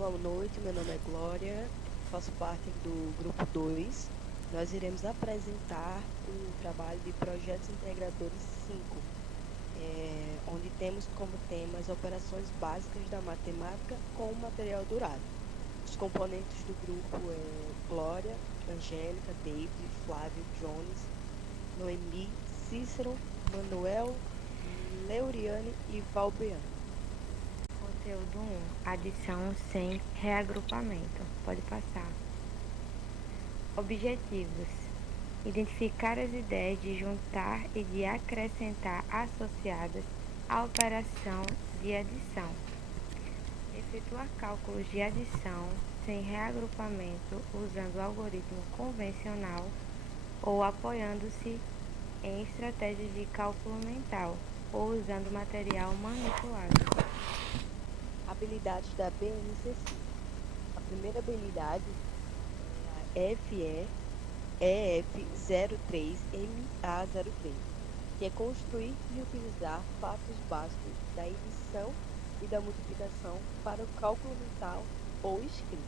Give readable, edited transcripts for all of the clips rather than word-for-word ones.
Boa noite, meu nome é Glória, faço parte do grupo 2. Nós iremos apresentar o trabalho de Projetos Integradores 5, onde temos como tema as operações básicas da matemática com material durado. Os componentes do grupo Glória, Angélica, David, Flávio, Jones, Noemi, Cícero, Manuel, Leuriane e Valbeano. Conteúdo 1. Adição sem reagrupamento. Pode passar. Objetivos. Identificar as ideias de juntar e de acrescentar associadas à operação de adição. Efetuar cálculos de adição sem reagrupamento usando o algoritmo convencional ou apoiando-se em estratégias de cálculo mental ou usando material manipulado. Habilidades da BNCC. A primeira habilidade é a FE-EF03MA03, que é construir e utilizar fatos básicos da edição e da multiplicação para o cálculo mental ou escrito.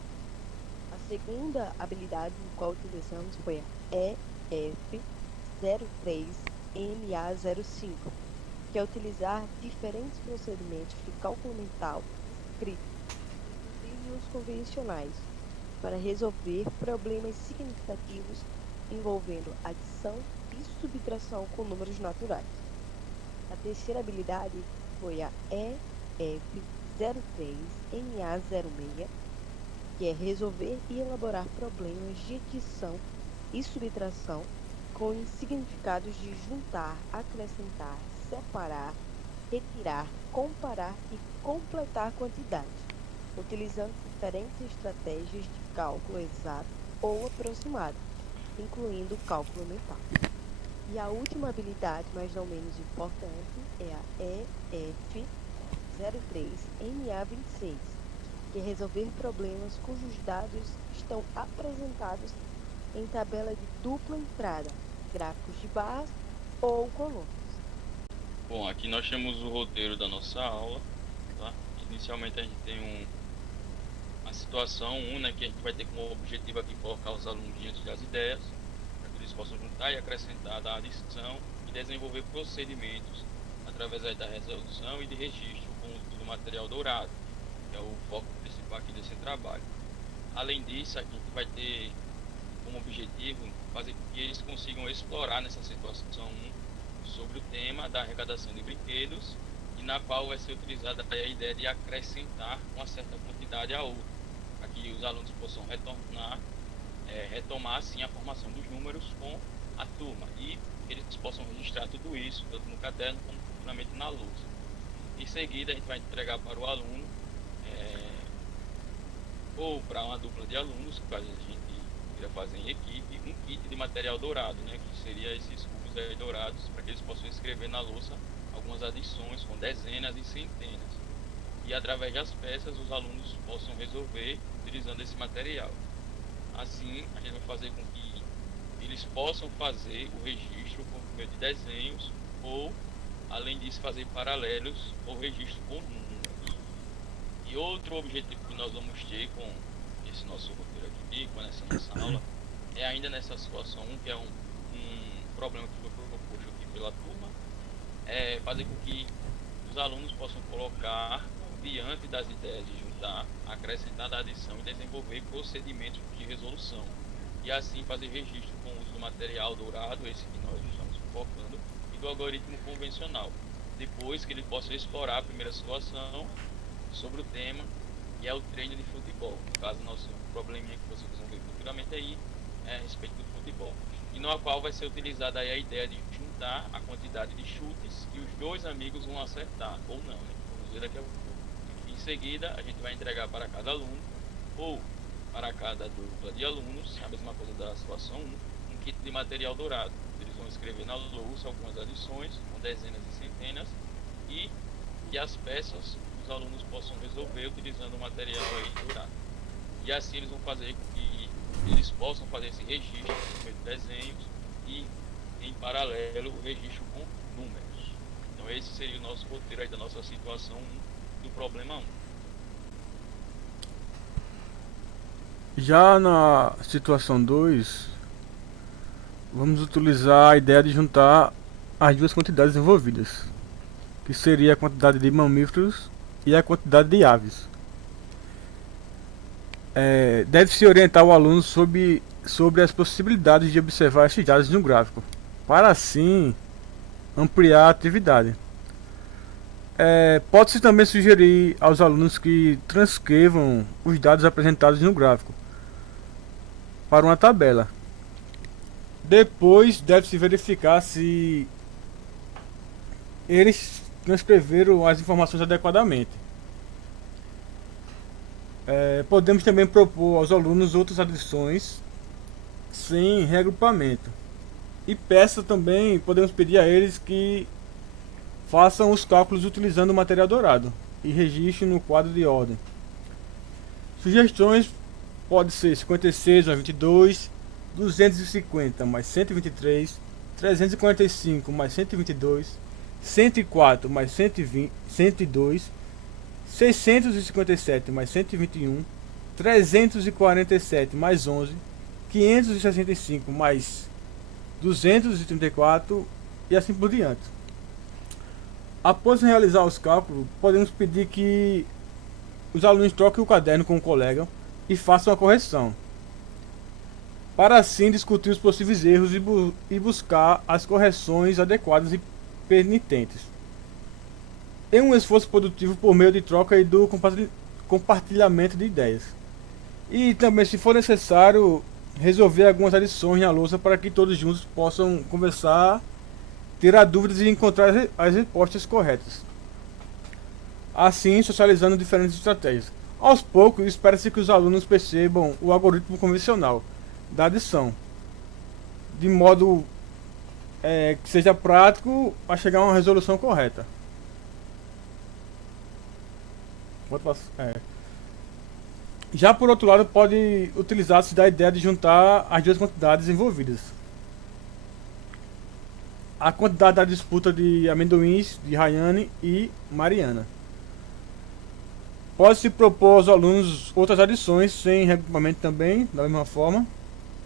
A segunda habilidade no qual utilizamos foi a EF03MA05, que é utilizar diferentes procedimentos de cálculo mental escrito, inclusive os convencionais, para resolver problemas significativos envolvendo adição e subtração com números naturais. A terceira habilidade foi a EF03MA06, que é resolver e elaborar problemas de adição e subtração com significados de juntar, acrescentar, separar, retirar, comparar e completar quantidades, utilizando diferentes estratégias de cálculo exato ou aproximado, incluindo o cálculo mental. E a última habilidade, mas não menos importante, é a EF03MA26, que é resolver problemas cujos dados estão apresentados em tabela de dupla entrada, gráficos de barras ou colunas. Bom, aqui nós temos o roteiro da nossa aula, tá? Inicialmente a gente tem a situação 1, né, que a gente vai ter como objetivo aqui colocar os alunos diante das ideias, para que eles possam juntar e acrescentar da adição e desenvolver procedimentos através da resolução e de registro com o uso do material dourado, que é o foco principal aqui desse trabalho. Além disso, aqui a gente vai ter como objetivo fazer com que eles consigam explorar nessa situação 1 sobre o tema da arrecadação de brinquedos, e na qual vai ser utilizada a ideia de acrescentar uma certa quantidade a outra, para que os alunos possam retomar assim a formação dos números com a turma, e eles possam registrar tudo isso, tanto no caderno como futuramente na lousa. Em seguida, a gente vai entregar para o aluno, ou para uma dupla de alunos, caso a gente queira fazer em equipe, um kit de material dourado, né, que seria esses cubos aí dourados, para que eles possam escrever na lousa algumas adições com dezenas e centenas. E através das peças, os alunos possam resolver utilizando esse material. Assim, a gente vai fazer com que eles possam fazer o registro por meio de desenhos, ou, além disso, fazer paralelos ou registro com números. E outro objetivo que nós vamos ter com esse nosso roteiro aqui, com essa nossa aula, é ainda nessa situação 1, que é um problema que foi proposto aqui pela turma, é fazer com que os alunos possam colocar diante das ideias de juntar, acrescentar da adição e desenvolver procedimentos de resolução, e assim fazer registro com o uso do material dourado, esse que nós estamos focando, e do algoritmo convencional. Depois que ele possa explorar a primeira situação sobre o tema, que é o treino de futebol. No caso, nosso probleminha que vocês vão ver futuramente aí é a respeito do futebol, e no qual vai ser utilizada aí a ideia de juntar a quantidade de chutes e os dois amigos vão acertar, ou não, né? Vamos ver daqui a pouco. Em seguida, a gente vai entregar para cada aluno, ou para cada dupla de alunos, a mesma coisa da situação 1, um kit de material dourado. Eles vão escrever na lousa algumas adições, com dezenas e centenas, e que as peças os alunos possam resolver utilizando o material aí dourado. E assim eles vão fazer com que eles possam fazer esse registro por meio de desenhos e, em paralelo, o registro com números. Então esse seria o nosso roteiro aí da nossa situação 1, do problema 1. Já na situação 2, vamos utilizar a ideia de juntar as duas quantidades envolvidas, que seria a quantidade de mamíferos e a quantidade de aves. Deve-se orientar o aluno sobre as possibilidades de observar esses dados no gráfico, para assim ampliar a atividade. Pode-se também sugerir aos alunos que transcrevam os dados apresentados no gráfico para uma tabela. Depois deve-se verificar se eles transcreveram as informações adequadamente. Podemos também propor aos alunos outras adições sem reagrupamento. E podemos pedir a eles que façam os cálculos utilizando o material dourado e registrem no quadro de ordem. Sugestões pode ser 56 mais 22, 250 mais 123, 345 mais 122, 104 mais 102, 657 mais 121, 347 mais 11, 565 mais 234 e assim por diante. Após realizar os cálculos, podemos pedir que os alunos troquem o caderno com o colega e façam a correção, para assim discutir os possíveis erros e buscar as correções adequadas e pertinentes. Em um esforço produtivo por meio de troca e do compartilhamento de ideias. E também, se for necessário, resolver algumas adições na lousa para que todos juntos possam conversar, tirar dúvidas e encontrar as respostas corretas. Assim, socializando diferentes estratégias. Aos poucos, espera-se que os alunos percebam o algoritmo convencional da adição, de modo que seja prático a chegar a uma resolução correta. Já por outro lado, pode utilizar-se da ideia de juntar as duas quantidades envolvidas. A quantidade da disputa de amendoins de Rayane e Mariana. Pode-se propor aos alunos outras adições sem regrupamento também, da mesma forma,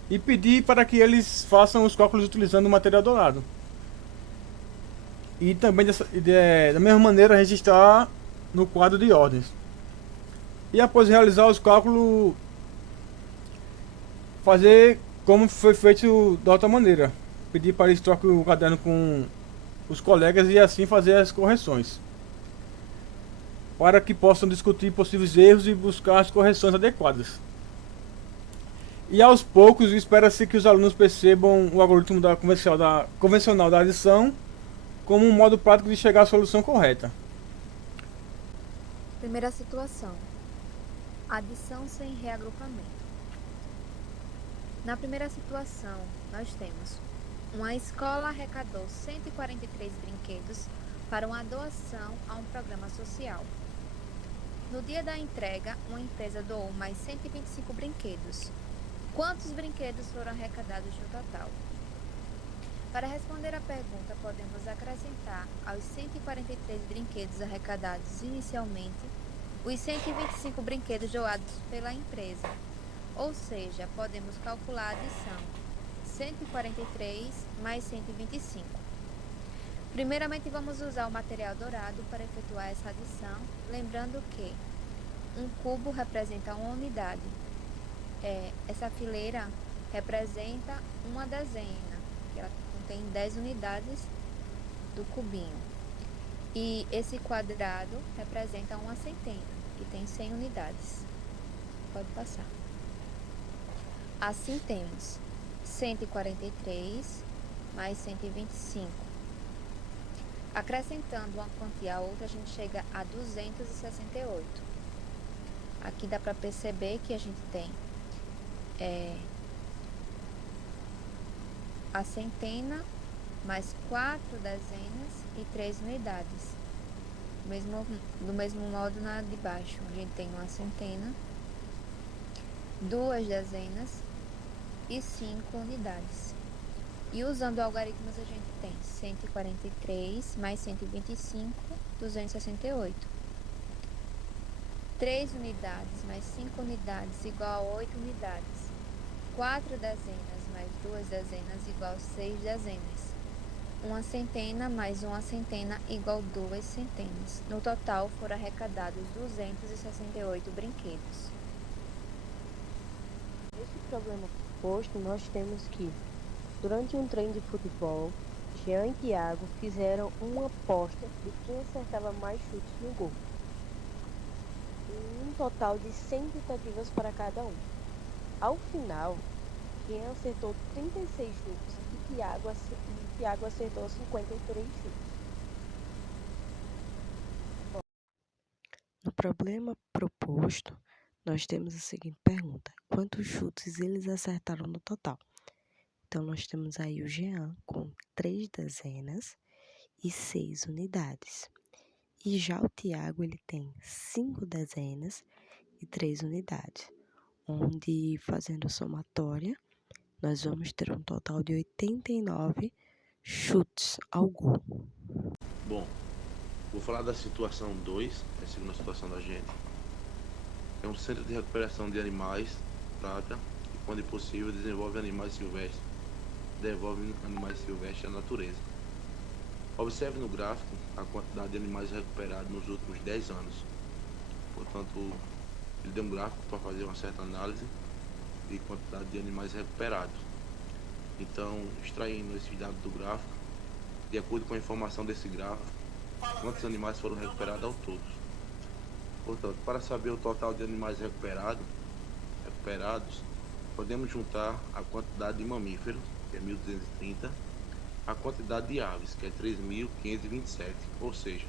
e pedir para que eles façam os cálculos utilizando o material dourado. E também da mesma maneira registrar no quadro de ordens. E após realizar os cálculos, fazer como foi feito da outra maneira. Pedir para eles troquem o caderno com os colegas e assim fazer as correções, para que possam discutir possíveis erros e buscar as correções adequadas. E aos poucos, espera-se que os alunos percebam o algoritmo convencional da adição como um modo prático de chegar à solução correta. Primeira situação: adição sem reagrupamento. Na primeira situação, nós temos: uma escola arrecadou 143 brinquedos para uma doação a um programa social. No dia da entrega, uma empresa doou mais 125 brinquedos. Quantos brinquedos foram arrecadados no total? Para responder à pergunta, podemos acrescentar aos 143 brinquedos arrecadados inicialmente os 125 brinquedos doados pela empresa. Ou seja, podemos calcular a adição: 143 mais 125. Primeiramente, vamos usar o material dourado para efetuar essa adição, lembrando que um cubo representa uma unidade. Essa fileira representa uma dezena, que ela contém 10 unidades do cubinho. E esse quadrado representa uma centena, que tem 100 unidades. Pode passar. Assim temos 143 mais 125. Acrescentando uma quantia a outra, a gente chega a 268. Aqui dá para perceber que a gente tem a centena mais 4 dezenas e 3 unidades. Do mesmo modo na de baixo, a gente tem uma centena, 2 dezenas e 5 unidades. E usando algoritmos, a gente tem 143 mais 125, 268. 3 unidades mais 5 unidades igual a 8 unidades. 4 dezenas mais 2 dezenas igual a 6 dezenas. Uma centena mais uma centena igual a 2 centenas. No total, foram arrecadados 268 brinquedos. Nesse problema posto, nós temos que, durante um treino de futebol, Jean e Thiago fizeram uma aposta de quem acertava mais chutes no gol. Um total de 100 tentativas para cada um. Ao final, Jean acertou 36 chutes e Thiago acertou 53 chutes. No problema proposto, nós temos a seguinte pergunta: quantos chutes eles acertaram no total? Então, nós temos aí o Jean com 3 dezenas e 6 unidades. E já o Thiago, ele tem 5 dezenas e 3 unidades. Onde, fazendo a somatória, nós vamos ter um total de 89 chutes ao gol. Bom, vou falar da situação 2, é a segunda situação da gente. É um centro de recuperação de animais, trata e, quando possível, devolve animais silvestres à natureza. Observe no gráfico a quantidade de animais recuperados nos últimos 10 anos. Portanto, ele deu um gráfico para fazer uma certa análise de quantidade de animais recuperados. Então, extraindo esses dados do gráfico, de acordo com a informação desse gráfico, quantos animais foram recuperados ao todo. Portanto, para saber o total de animais recuperados, podemos juntar a quantidade de mamíferos, que é 1.230, a quantidade de aves, que é 3.527, ou seja,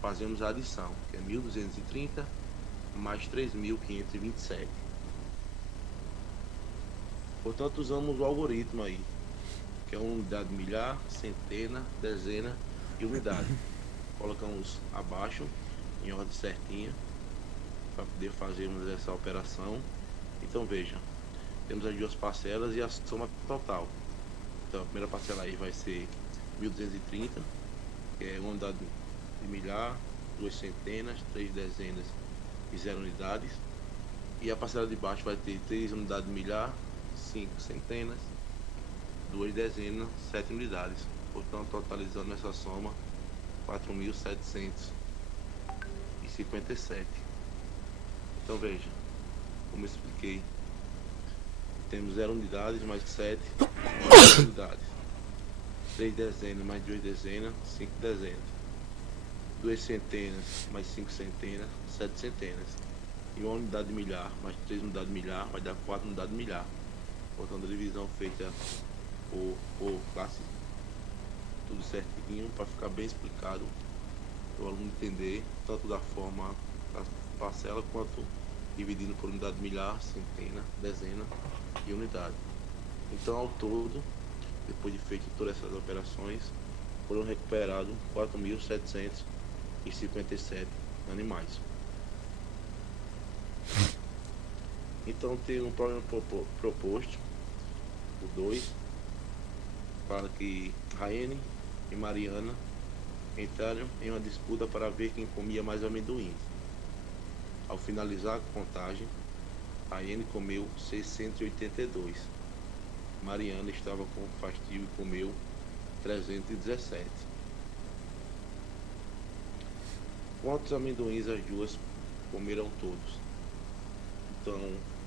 fazemos a adição, que é 1.230 mais 3.527. Portanto, usamos o algoritmo aí, que é unidade milhar, centena, dezena e unidade. Colocamos abaixo, em ordem certinha, para poder fazermos essa operação. Então veja, temos as duas parcelas e a soma total. Então a primeira parcela aí vai ser 1.230, que é uma unidade de milhar, 2 centenas, 3 dezenas e 0 unidades. E a parcela de baixo vai ter 3 unidades de milhar, 5 centenas, 2 dezenas, 7 unidades. Portanto, totalizando essa soma, 4.757. Então veja, como eu expliquei, temos 0 unidades mais 7 unidades, 3 dezenas mais 2 dezenas, 5 dezenas, 2 centenas mais 5 centenas, 7 centenas, e uma unidade de milhar mais 3 unidades de milhar vai dar 4 unidades de milhar. Portanto, a divisão feita por classe, tudo certinho, para ficar bem explicado, para o aluno entender, tanto da forma da parcela, quanto dividindo por unidade de milhar, centena, dezena e unidade. Então, ao todo, depois de feito todas essas operações, foram recuperados 4.757 animais. Então, tem um problema proposto, o 2, fala que Raiane e Mariana entraram em uma disputa para ver quem comia mais amendoins. Ao finalizar a contagem, Raiane comeu 682. Mariana estava com fastio e comeu 317. Quantos amendoins as duas comeram todos? Então,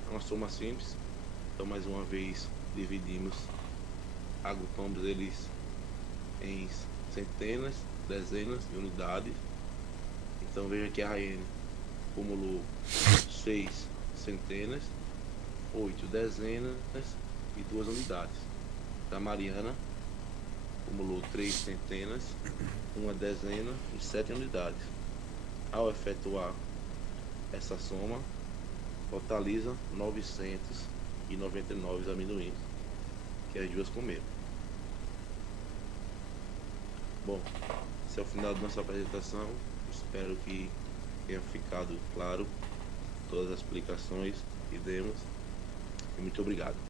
é uma soma simples. Então, mais uma vez, dividimos, agrupamos eles em centenas, dezenas e unidades. Então, veja que a Raiane acumulou 6 centenas, 8 dezenas e 2 unidades. A Mariana acumulou 3 centenas, 1 dezena e 7 unidades. Ao efetuar essa soma, totaliza 999 amendoins que as duas comeram. Bom, esse é o final da nossa apresentação. Espero que tenha ficado claro todas as explicações que demos. E muito obrigado.